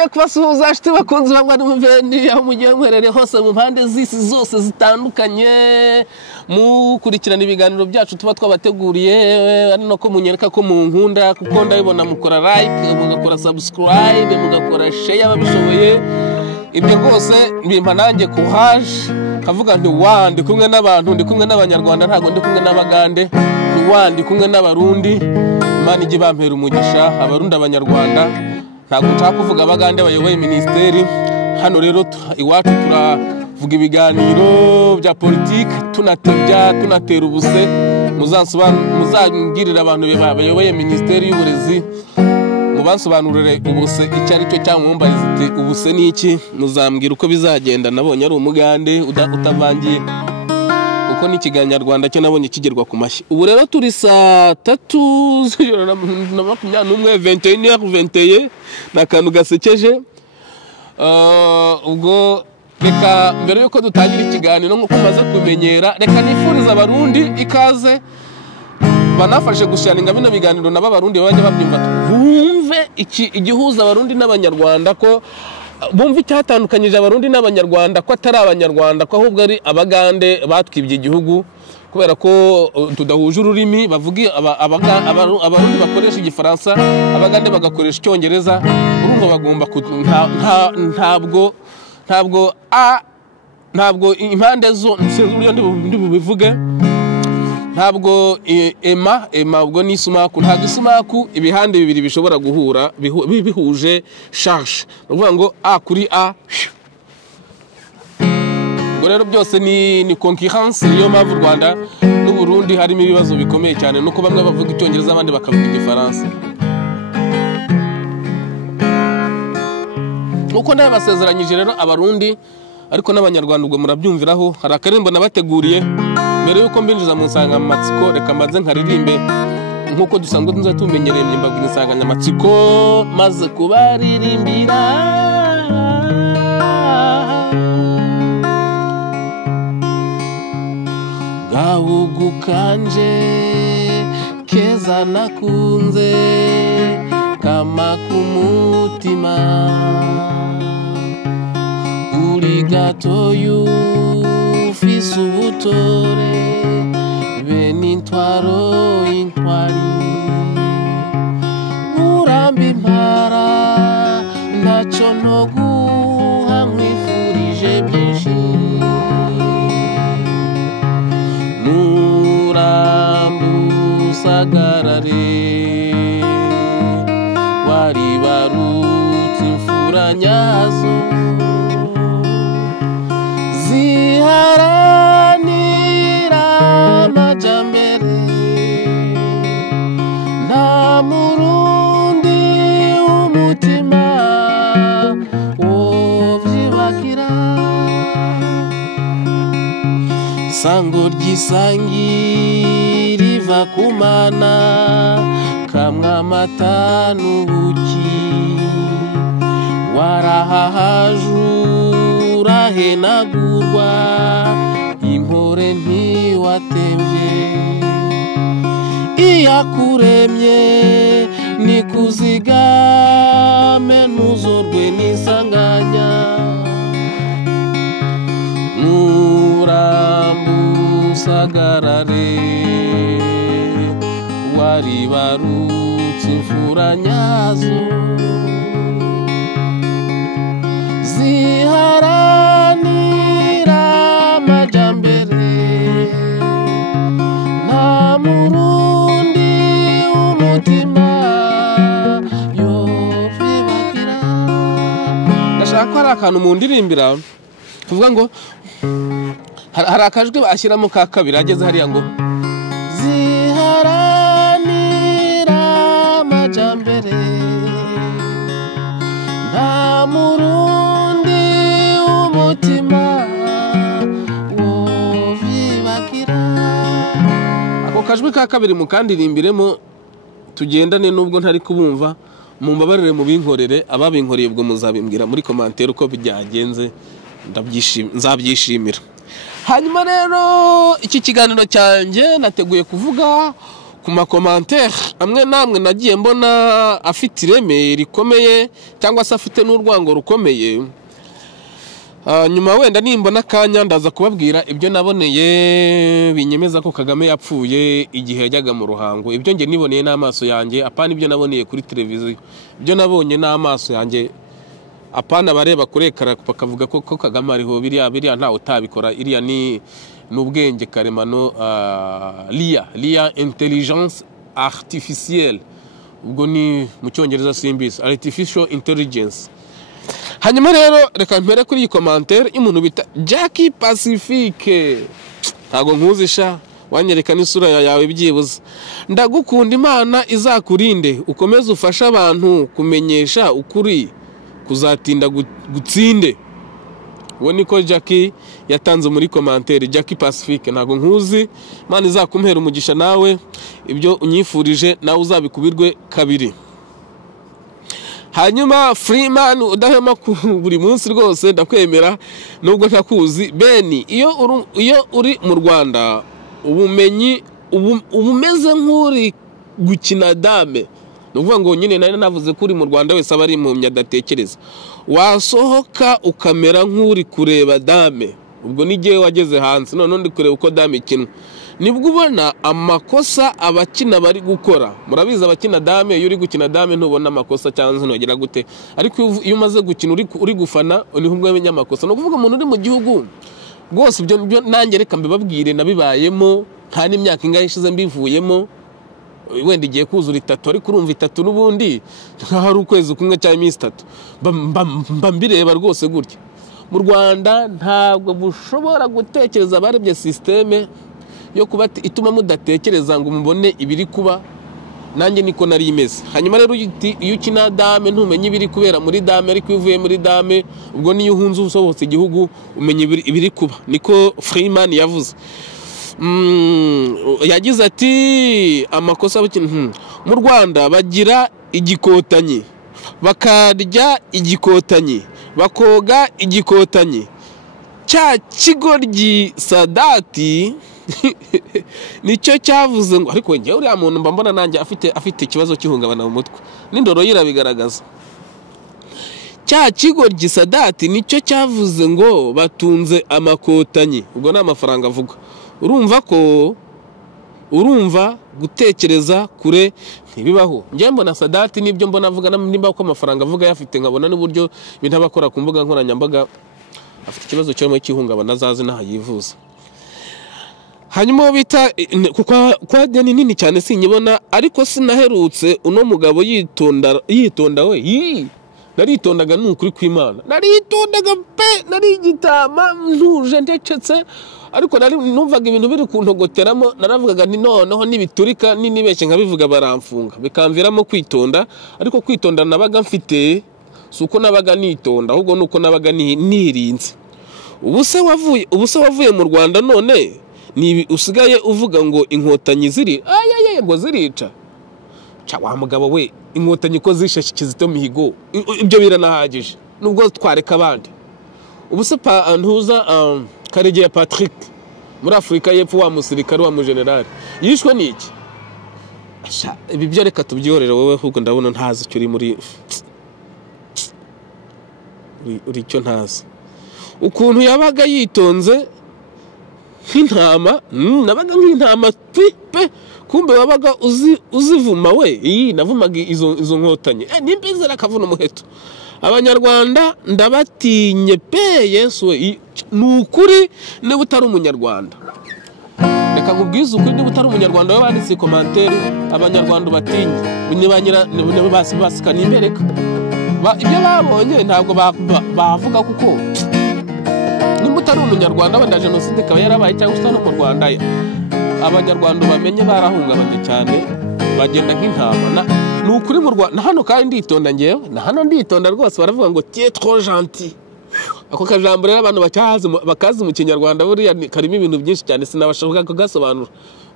nongeye kubasuhuza ashite bakunze bamwe n'umuvendi aho mugiye mwerere hose mu mpande z'isi zose zitandukanye mukurikirana ibiganiro byacu tuba twabateguriye ari nako munyereka ko mu nkunda kuko ndabibona mukora like mugakora subscribe mugakora share babishoboye ibyo rwose bimpa nanjye courage kavuga nti ndi kumwe n'abantu ndi kumwe n'abanyarwanda ntago ndi kumwe n'abagande ndi kumwe n'abarundi Imana igi bampera umugisha abarundi abanyarwanda ntago nshaka kuvuga abagande bayoboye ministeri hano rero iwacu turavuga ibiganiro bya politike tunatera ubuse muzangirira abantu bayoboye ministeri y'uburezi mubansobanurire ubuse icyo ari cyo cyangwa mumbarize ubuse niki muzambwira uko bizagenda nabonye ari umugande utavangiye uko n'ikiganyarwanda cyo nabonye kigerwa ku mashyi ubu rero turi saa 3:21 nakantu gasekeje ubwo reka mbere yuko dutangira ikiganiro nko kumaze kumenyera reka nifuriza abarundi ikaze banafashe gushaninga bino biganiro n'abarundi babanye babyumva bumve igihuza abarundi n'abanyarwanda ko bumva icyatandukanyije abarundi n'abanyarwanda ko atari abanyarwanda ko ahubwo ari abagande batwibye igihugu kubera ko tudahuje ururimi bavuga abarundi bakoresha igifaransa abagande bagakoresha icyongereza urumva bagomba ntabwo impande zo uburyo ndi bubivuge ntabwo ema ubwo ni isumaku ntabwo isumaku ibihande bibiri bishobora guhura bihuje charge uvuga ngo a kuri a ngo rero byose ni concurrence yo mpamvu Rwanda n'u Burundi harimo ibibazo bikomeye cyane nuko bamwe bavuga icyongereza abandi bakavuga igifaransa uko nabasezeranyije rero abarundi ariko n'abanyarwanda ubwo murabyumviraho hari akarimbo nabateguriye mbere yuko mbinjiza mu nsanganyamatsiko reka mbanze nkaririmbe nkuko dusanzwe tuza tumenyereye mbabwira insanganyamatsiko maze kubaririmbira gahugu kanje keza nakunze kama kumutima uri gatoyu ufise ubutore bene intwaro intwari urambi impara ntacyo ntoguha nkwifurije byinshi nurambusagarare waribarutse imfura nyazo ziharanira amajyambere nta murundi w'umutima wovyibagira sango ry'isangi riva kumana kamwa amata n'ubuki warahahajura henagurwa impore ntiwatemvye iyakuremye nikuzigame ntuzorwe n'isanganya nurambusagarare waribarutse imfura nyazo ziharanira amajyambere nta murundi w'umutima yovibagira ndashaka hari akantu mu ndirimbira tuvuga ngo hari akajwi bashyiramo ka kabiri ageze hariya ngo ziharanira amajyambere nta murundi w'umutima wovibagira ako kajwi ka kabiri mukandirimbiremo tugendane nubwo ntari kubumva mumbabarire mu binkorere ababinkoreye ubwo muzabimbwira muri commentaire uko byagenze nzabyishimira hanyuma rero iki kiganiro cyanjye nateguye kuvuga ku ku makomantere amwe namwe nagiye mbona afite ireme rikomeye cyangwa se afite n'urwango rukomeye. Nyuma wenda nimbona kanya ndaza kubabwira ibyo naboneye binyemeza ko Kagame yapfuye igihe yajyaga mu ruhango. Ibyo nge niboneye n'amaso yanjye, apana ibyo naboneye kuri televiziyo. Ibyo nabonye n'amaso yanjye, apana bareba kurekara bakavuga ko Kagame ariho. Biriya ntawe utabikora. Iriya ni ubwenge karemano, LIA, intelligence artificielle. Ubwo ni mu cyongereza simbisi, artificial intelligence. Hanyuma rero reka mpere kuri iyi commentaire y'umuntu bita Jackie Pacifique. Ntago nkuzisha, wanyereka n'isura yawe byibuze. Ndagukunda, Imana izakurinde, ukomeze ufasha abantu kumenyesha ukuri kuzatinda gutsinde. Uwo niko Jackie yatanze muri commentaire. Jackie Pacifique, ntago nkuzi, Imana izakumpera umugisha nawe, ibyo unyifurije nawe uzabikubirwe kabiri. Hanyuma Freeman udahema buri munsi rwose ndakwemera nubwo ntakuzi. Beni, iyo uri mu Rwanda ubumenyi ubumeze nk'uri gukina dame. Nuvuga ngo nyine nari navuze ko uri mu Rwanda wese aba ari impumyi adatekereza. Wasohoka ukamera nk'uri kureba dame. Ubwo nigiye wageze hanze none ndi kureba uko dame ikinwa. Nibwo ubona amakosa abakina bari gukora. Murabiza abakina dame, iyo uri gukina dame ntubona amakosa cyangwa ntugera gute. Ariko iyo umaze gukina uri gufana niho ubwo umenya amakosa. No kuvuga umuntu uri mu gihugu rwose ibyo nanjye reka mbibabwire nabibayemo, nta n'imyaka ingahe ishize mbivuyemo. Wenda igiye kuzura 3 ariko urumva 3 n'ubundi hari ukwezi kumwe cyangwa iminsi 3 mbireba rwose gutya. Mu Rwanda ntabwo bushobora gutekereza barebye systeme yo kuba ituma mudatekereza ngo mubone ibiri kuba. Nanjye niko nari imeze. Hanyuma rero iyo ukina dame ntumenye ibiri kubera muri dame, ariko uvuye muri dame ubwo niyo uhunze usohotse igihugu umenye ibiri kuba. Niko Freeman yavuze. Yagize ati amakosa mu Rwanda bagira igikotanyi, bakarya igikotanyi, bakoga igikotanyi. Cya kigoryi Sadati nicyo cyavuze ngo, ariko njye uriya muntu mba mbona nanjye afite ikibazo cy'ihungabana mu mutwe n'indoro yirabigaragaza. Cya kigoryi Sadati nicyo cyavuze ngo batunze amakotanyi. Ubwo na amafaranga avuga. Urumva gutekereza kure ntibibaho. Njye mbona Sadati nibyo mbona avuga, nimba ko amafaranga avuga yafite, nkabona n'uburyo ibintu abakora ku mbuga nkoranyambaga afite ikibazo cy'ihungabana azaze naho yivuza. Hanyuma bita kwa deni nini cyane sinyibona, ariko sinaherutse uno mugabo yitonda we. Naritondaga n'ukuri kw'Imana, naritondaga pe, nari igitama ntuje ndecetse, ariko numvaga ibintu biri kuntogoteramo. Naravugaga nti noneho nibiturika nibeshye nkabivuga baramfunga, bikamviramo kwitonda. Ariko kwitonda nabaga mfite suko nabaga nitonda, ahubwo nuko nabaga nirinze. Ubuse wavuye mu Rwanda none ni usigaye uvuga ngo inkotanyi ziri ngo zirica. Wa mugabo we, inkotanyi ko zishe Kizito Mihigo ibyo biranahagije, nubwo twareka abandi. Ubuse ntuza Karegeya Patrick muri Afrika y'Epfo, wa musirikare wa mugenerali yishwe n'iki? Ibi byo reka tubyihorere wowe, ahubwo ndabona ntazi icyo uri cyo ntazi. Ukuntu yabaga yitonze nk'intama, nabaga nk'intama pe, kumbe wabaga uzivuma we. Navumaga izo nkotanyi nimbezera akavuna umuheto. Abanyarwanda ndabatinye pe, Yesu we, nukuri niba utari umunyarwanda. Reka nkubwize ukuri, niba utari umunyarwanda we banditse commentaire, abanyarwanda batinye niba basikana imbereka. Ibyo babonye ntabwo bavuga, kuko niba utari umunyarwanda wenda jenoside ikaba yarabaye cyangwa se no mu Rwanda abanyarwanda bamenye barahungabanye cyane, bagenda nk'intama. Ni ukuri mu Rwanda hano kandi nditonda ngewe, na hano nditonda rwose. Baravuga ngo tu es trop gentil. Ako kajambo rero abantu bakazi mu Kinyarwanda buriya karimo ibintu byinshi cyane sinabashoboka kugasobanura.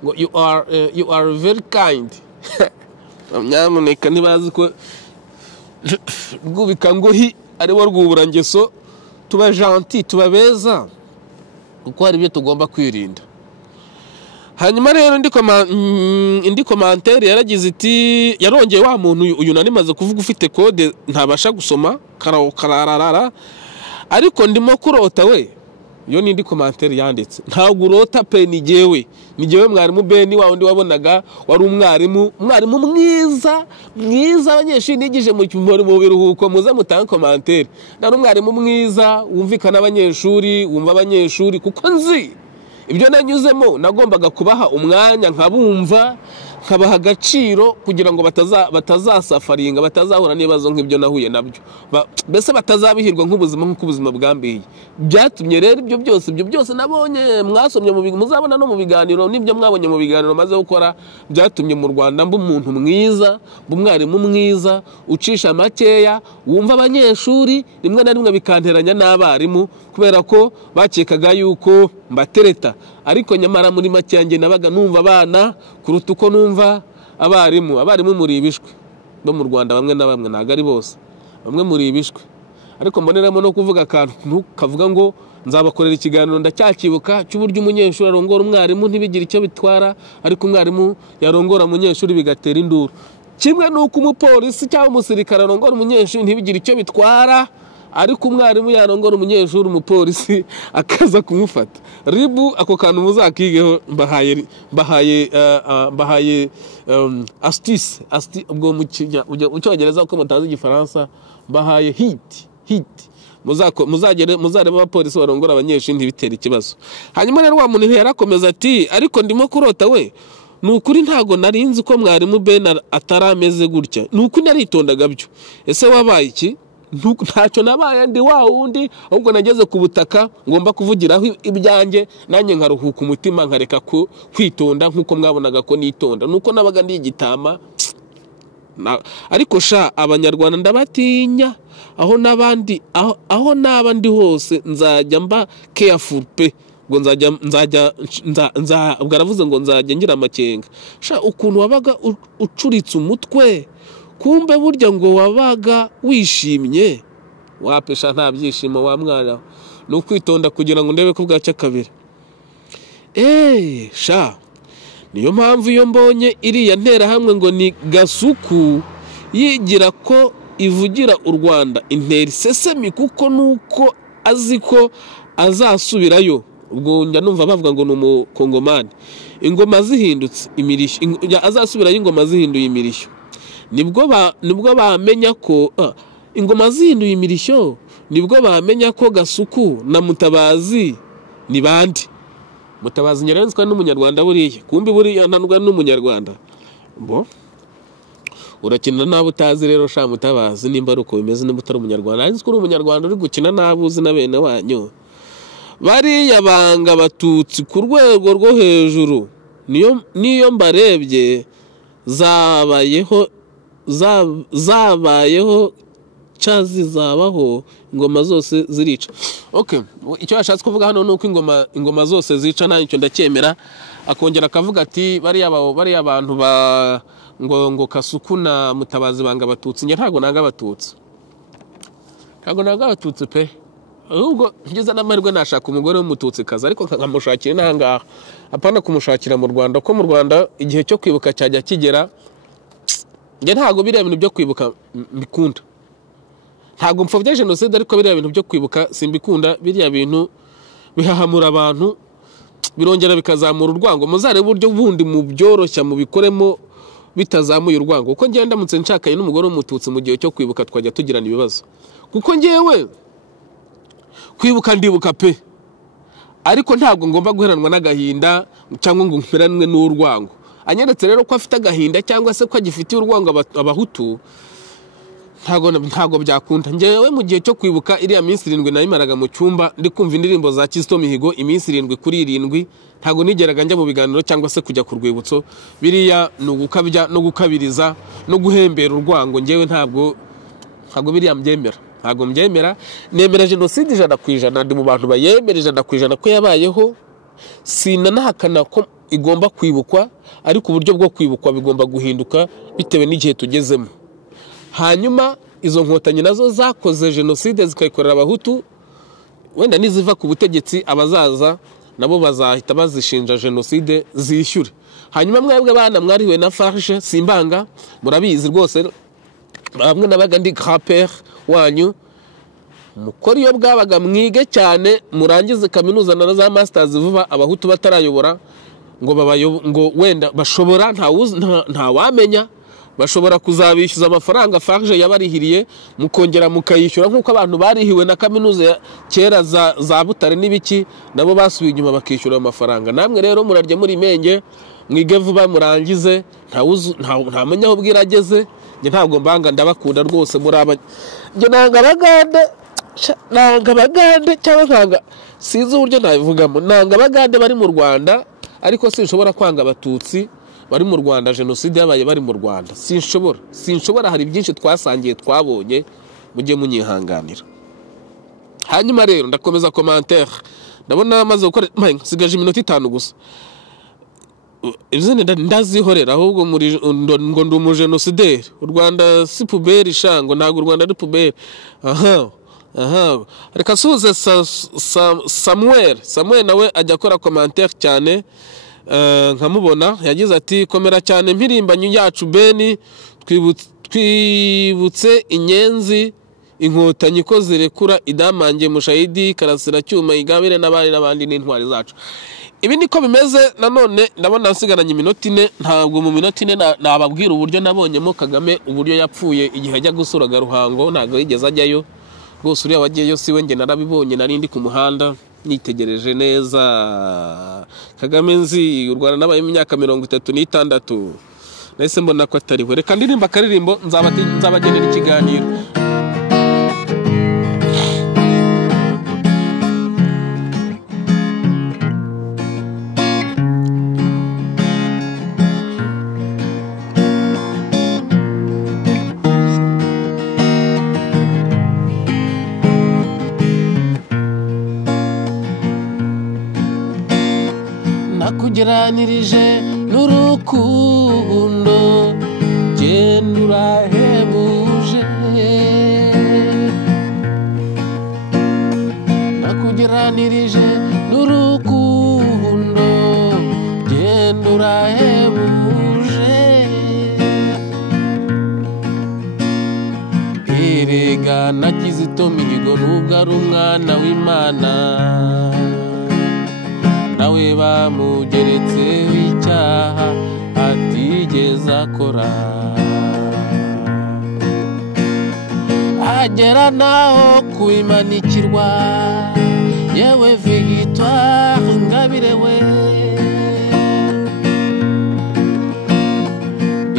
Ngo you are very kind. Nyamuneka ntibazi ko rwubika ngohi ari wo rwuburangeso. Tuba gentil, tuba beza, kuko hari ibyo tugomba kwirinda. hanyuma rero indi commentaire yaragize iti yarongeye wa muntu uyu nanimaze kuvuga ufite code ntabasha gusoma karararara ariko ndimo kurota we yo nindi commentaire yanditse ntabwo urota pe ni jewe mwarimu Beni wa undi wabonaga wari umwarimu mwiza abanyeshuri nigije mu biruhuko muza mutanga commentaire nari umwarimu mwiza wumvikana abanyeshuri wumva abanyeshuri kuko nzi ibyo nanyuzemo nagombaga kubaha umwanya nkabumva kabaha agaciro kugira ngo batazasafaringa batazahura n'ibibazo nk'ibyo nahuye nabyo bese batazabihirwa nk'ubuzima nk'ubuzima bwambiye byatumye rero ibyo byose nabonye mwasomye muzabona no mu biganiro n'ibyo mwabonye mu biganiro maze gukora byatumye mu Rwanda mba umuntu mwiza umwarimu mwiza ucisha makeya wumva abanyeshuri rimwe na rimwe bikanteranya n'abarimu kubera ko bakekaga yuko mbatereta ariko nyamara muri make yanjye nabaga numva abana kuruta uko numva abarimu muri ibishwe bo mu Rwanda bamwe na bamwe ntago ari bose bamwe muri ibishwe ariko mboneramo no kuvuga akantu kavuga ngo nzabakorera ikiganiro ndacyakibuka cy'uburyo umunyeshuri arongora umwarimu ntibigire icyo bitwara ariko umwarimu yarongora umunyeshuri bigatera induru kimwe nuko umupolisi cyangwa umusirikare arongora umunyeshuri ntibigire icyo bitwara ariko umwarimu yarongora umunyeshuri umupolisi akaza kumufata ribu ako kantu muzakigeho mbahaye astuce ubwo mu cyongereza uko mutazi igifaransa mbahaye hit muzareba abapolisi barongora abanyeshuri ntibitera ikibazo hanyuma rero wa muntu yarakomeza ati ariko ndimo kurota we nukuri ntago narinzi ko mwarimu Beni atarameze gutya nuko naritondaga byo ese wabaye iki ntacyo nabaye ndi wa wundi ahubwo nageze ku butaka ngomba kuvugiraho ibyanjye nanjye nkaruhuka umutima nkareka kwitonda nkuko mwabonaga ko nitonda nuko nabaga ndi igitama ariko sha abanyarwanda ndabatinya aho nabandi hose nzajya mba careful pe ngo nzajya bwaravuze ngo nzajya ngira amakenga sha ukuntu wabaga ucuritse umutwe kumbe burya ngo wabaga wishimye wapesha nta byishimo wa mwana no kwitonda kugira ngo ndebe ko bwacya kabiri sha niyo mpamvu iyo mbonye iriya ntera hamwe ngo ni Gasuku yigira ko ivugira u Rwanda intera sesemi kuko nuko azi ko azasubirayo ubwo njya numva bavuga ngo n'umukongomani ingoma zihindutse imirishyo azasubirayo ingoma zihinduye imirishyo nibwo bamenya ko ingoma zihinduye imirishyo nibwo bamenya ko Gasuku na Mutabazi ni bandi Mutabazi nyarenzwa n'umunyarwanda buriye kumbi buriya ntanubwa n'umunyarwanda bo urakina nabo utazi rero sha Mutabazi nimba ari uko bimeze nimba utari umunyarwanda ariko uri umunyarwanda uri gukina nabuzi na bene wanyu bariya banga abatutsi ku rwego rwo hejuru niyo mbarebye zabayeho zabaho ingoma zose zirica okay icyo yashatse kuvuga hano nuko ingoma zose zica ntacyo ndacyemera akongera akavuga ati bariya abantu ngo Kasuku na Mutabazi banga abatutsi nge ntago nanga abatutsi pe ahubwo ngeze n'amahirwe nashaka umugore w'umututsi kaza ariko nkamushakira intangaha apana kumushakira mu Rwanda ko mu Rwanda igihe cyo kwibuka cyajya kigera nge ntago biriya bintu byo kwibuka mbikunda ntago mpfobya jenoside ariko biriya bintu byo kwibuka simbikunda biriya bintu bihahamura abantu birongera bikazamura urwango muzare buryo bundi mu byoroshya mu bikoremo bitazamuye urwango uko ngenda ndamutse nshakaye n'umugore w'umututsi mu gihe cyo kwibuka twajya tugirana ibibazo kuko ngewe kwibuka ndibuka pe ariko ntabwo ngomba guheranwa n'agahinda cyangwa ngo mperanwe n'urwango anyeretse rero ko afite agahinda cyangwa se ko agifitiye urwango abahutu ntago byakunda ngewe mu gihe cyo kwibuka iriya minsi 7 nayimaraga mu cyumba ndi kumva indirimbo za Kizito Mihigo iminsi 7 kuri 7 ntago nigeraga njya mu biganiro cyangwa se kujya ku rwibutso biriya no gukabya no gukabiriza no guhembera urwango ngewe ntago biriya mbyemera ntago mbyemera nemera jenoside 100% ndi mu bantu bayemera 100% ko yabayeho sinanahakana ko igomba kwibukwa ariko uburyo bwo kwibukwa bigomba guhinduka bitewe n'igihe tugezemo hanyuma izo nkotanyi nazo zakoze jenoside zikayikorera abahutu wenda niziva ku butegetsi abazaza nabo bazahita bazishinja genocide zishyure. Hanyuma mwebwe bana mwariwe na farge simbanga murabizi rwose bamwe nabaga ndi grand-père wanyu mukora iyo bwabaga mwige cyane murangize kaminuza na za masters vuba abahutu batarayobora ngo wenda bashobora nta wamenya bashobora kuzabishyuza amafaranga farge yabarihiriye mukongera mukayishyura nkuko abantu barihiwe na kaminuza kera za Butare n'ibiki nabo basubiye inyuma bakishyura amafaranga. Namwe rero murarye muri menge mwige vuba murangize nta menya aho bwirageze. Nge ntabwo mbanga ndabakunda rwose muraba nge nanga bagande cyangwa nkanga sinzi uburyo nabivugamo nanga bagande bari mu Rwanda ariko sinshobora kwanga abatutsi bari mu Rwanda genocide yabaye bari mu Rwanda sinshobora hari byinshi twasangiye twabonye mujye munyihanganira. Hanyuma rero ndakomeza commentaire ndabona amaze gukora sigaje iminota 5 gusa izindi ndazihorera ahubwo muri ngo ndi umugenocidere u Rwanda si poubelle shango ntago u Rwanda ari poubelle reka suze Samuel nawe ajya akora commentaire cyane nkamubona yagize ati komera cyane mpirimbanyu yacu Beni twibutse inyenzi inkotanyi ko zirekura idamange mushahidi Karasira Cyuma Igabire n'abandi n'intwari zacu. Ibi niko bimeze nanone ndabona nsigaranye iminota 4 ntabwo mu minota 4 nababwira uburyo nabonyemo Kagame uburyo yapfuye igihe ajya gusuraga Ruhango ntago yigeze ajyayo rwose uriya wagiyeyo siwe nge narabibonye nari ndi ku muhanda nitegereje neza Kagame nzi u Rwanda nabaye imyaka 36 nahise mbona ko atariwe. Reka ndirimba akaririmbo nzabagenera ikiganiro. Nakugeranirije n'urukundo genda urahebuje nakugeranirije n'urukundo genda urahebuje erega na Kizito Mihigo nubwo ari umwana w'Imana nawe bamugeretse icyaha atigeze akora agera naho kuimanikirwa yewe Victoire Ingabire we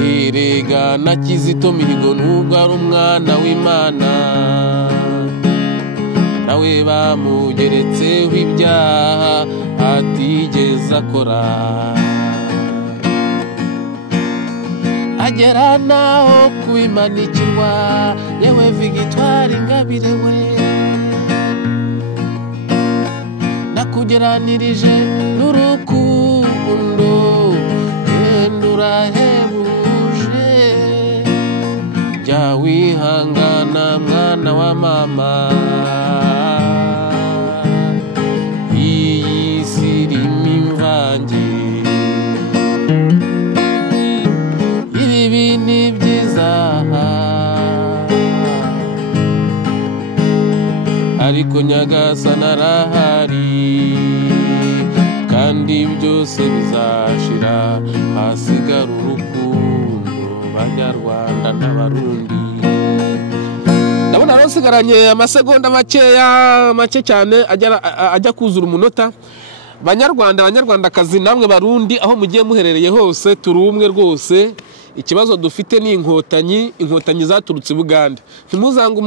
erega na Kizito Mihigo nubwo ari umwana w'Imana nawe bamugeretse ibyaha atigeze akora agera naho kuimanikirwa yewe Victoire Ingabire we nakugeranirije n'urukundo genda urahebuje jya wihangana mwana wa mama ibi ni byiza ariko Nyagasani arahari kandi byose bizashira hasigara urukundo Banyarwanda n'Abarundi. Ndabona rosigaranye amasegonda make cyane ajya kuzura umunota. Banyarwandakazi namwe Barundi aho mugiye muherereye hose turi umwe rwose. Ikibazo dufite ni inkotanyi zaturutse Buganda. Ntimuzanga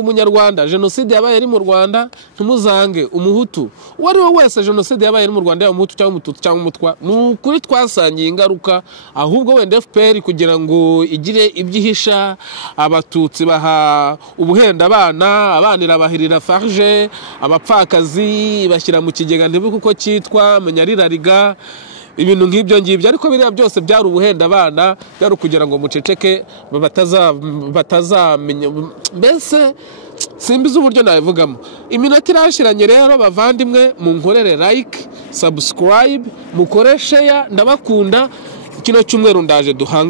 umunyarwanda genocide yabaye ari mu Rwanda, ntimuzange umuhutu wari we wese genocide yabaye ari mu Rwanda, umuhutu cyangwa umututsi cyangwa umutwa. Nukuri twasangiye ingaruka, ahubwo wenda FPR kugira ngo igire ibyihisha abatutsi baha ubuhenda abana irabahirira farge, abapfakazi bashyira mu kigega ntibuko uko cyitwa munyarirariga. Ibintu ngibyo ariko biriya byose byari ubuhenda abana, byari kugira ngo muceceke batazamenya. Mbese simbiza uburyo nabivugamo. Iminota irashiranye rero bavandimwe, munkorere like, subscribe, mukore share, ndabakunda. Kino cyumweru ndaje duhanga